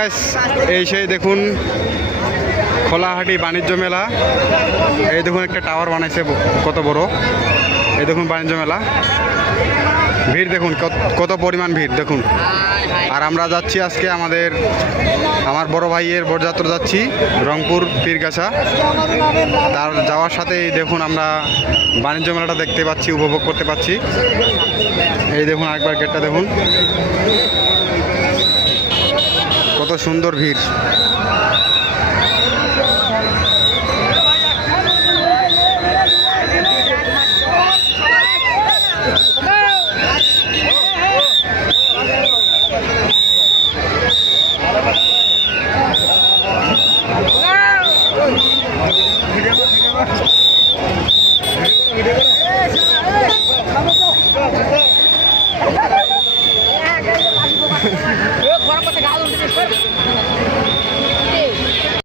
Guys, এই সেই দেখুন খোলাহাটি বাণিজ্য মেলা। এই দেখুন একটা টাওয়ার বানাইছে কত বড়। এই দেখুন বাণিজ্য মেলা, ভিড় দেখুন কত পরিমাণ ভিড় দেখুন। আর আমরা যাচ্ছি আজকে আমার বড় ভাইয়ের বরযাত্রা যাচ্ছি রংপুর পীরগাছা। তার যাওয়ার সাথেই দেখুন আমরা বাণিজ্য মেলাটা দেখতে পাচ্ছি, উপভোগ করতে পাচ্ছি। এই দেখুন আরেকবার গেটটা দেখুন, কত সুন্দর ভিড়।